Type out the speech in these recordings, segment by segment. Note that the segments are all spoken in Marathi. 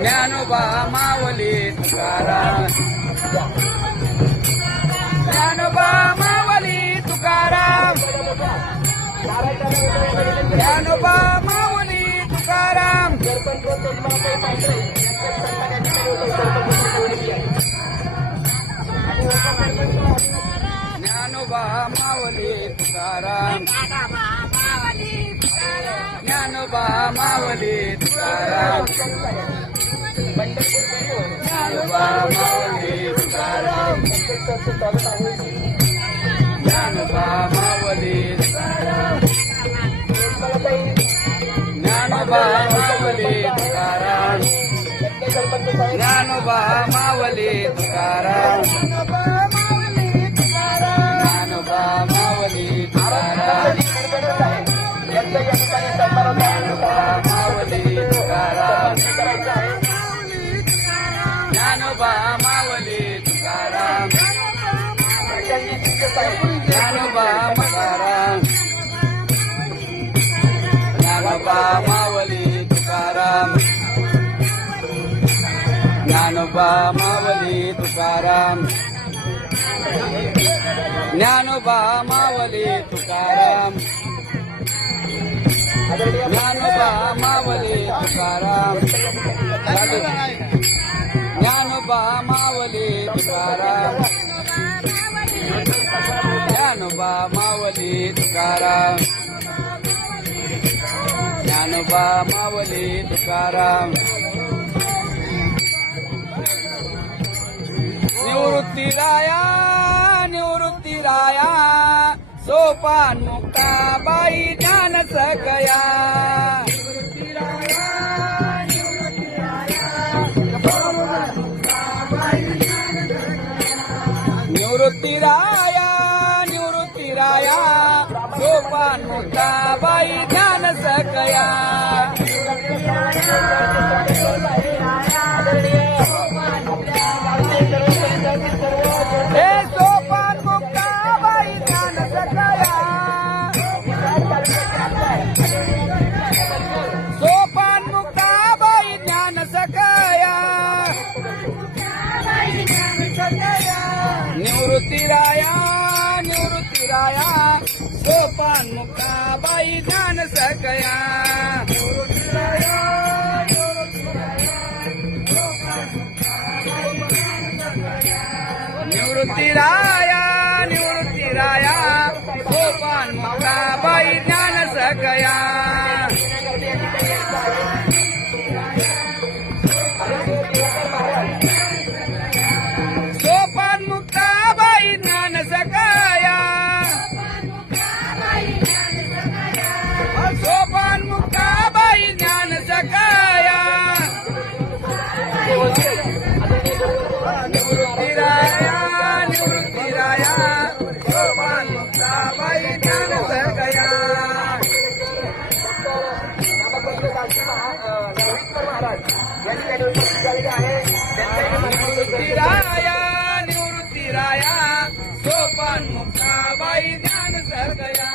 ज्ञानोबा माऊली तुकाराम ज्ञानोबा माऊली तुकाराम ज्ञानोबा माऊली तुकाराम ज्ञानोबा माऊली तुकाराम ज्ञानोबा माऊली तुकाराम ज्ञानोबा माऊली तुकाराम ज्ञानोबा माऊली तुकाराम ज्ञानोबा माऊली तुकाराम ज्ञानोबा माऊली तुकाराम ज्ञानोबा माऊली तुकाराम ज्ञानोबा माऊली तुकाराम ज्ञानोबा माऊली तुकाराम ज्ञानोबा तुकाराम ज्ञानोबा माऊली तुकाराम ज्ञानोबा माऊली तुकाराम ज्ञानोबा माऊली तुकाराम ज्ञानोबा माऊली तुकाराम ज्ञानोबा माऊली तुकाराम ज्ञानोबा माऊली तुकाराम ज्ञानोबा माऊली तुकाराम निवृत्तीराया निवृत्तीराया सोपान मुक्ताबाई ज्ञान सकया निवृत्तीराया निवृत्तीराया सोपान मुक्ताबाई ज्ञान सकया हे सोपान मुक्ताबाई ज्ञान सकया सोपान मुक्ताबाई ज्ञान सकया निवृत्तीराया निवृत्तीराया सोपान मुक्ताबाई ज्ञान सकया निवृत्तीराया निवृत्तीराया सोपान मुक्ताबाई ज्ञान सकया सोपान मुक्ताबाई ज्ञान सकया सोपान मुक्ताबाई ज्ञान सकया निवृत्तीराया निवृत्तीराया सोपान मुक्ताबाई ज्ञान सकया निवृत्तीराया निवृत्तीराया सोपान मुक्ताबाई ज्ञान सकया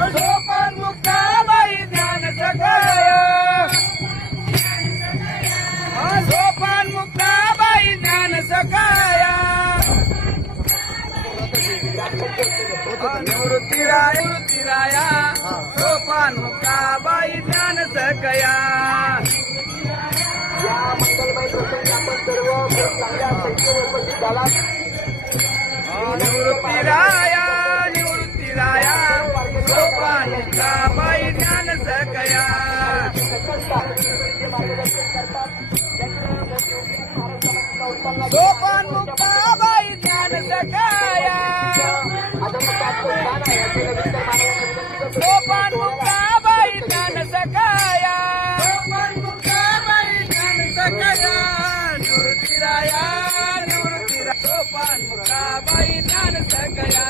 सोपान मुक्ताबाई ज्ञान सकया सोपान मुक्ताबाई ज्ञान सकया निवृत्तीराया निवृत्तीराया सोपान मुक्ताबाई ज्ञान सकया या मंगलमय प्रसंगी आपण सर्व चांगल्या संख्येने उपस्थित झाला निवृत्तीराया निवृत्तीराया सोपान मुक्ताबाई ज्ञान सकया सोपान मुक्ताबाई ज्ञान सकया सोपान मुक्ताबाई ज्ञान सकया सोपान मुक्ताबाई ज्ञान सकया निवृत्तीराया निवृत्तीराया सोपान मुक्ताबाई ज्ञान सकया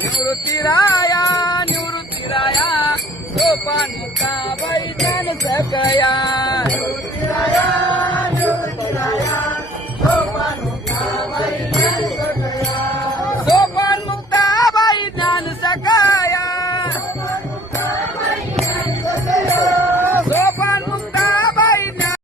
निवृत्तीराया निवृत्तीराया सोपान मुक्ताबाई ज्ञान सकया निवृत्तीराया निवृत्तीराया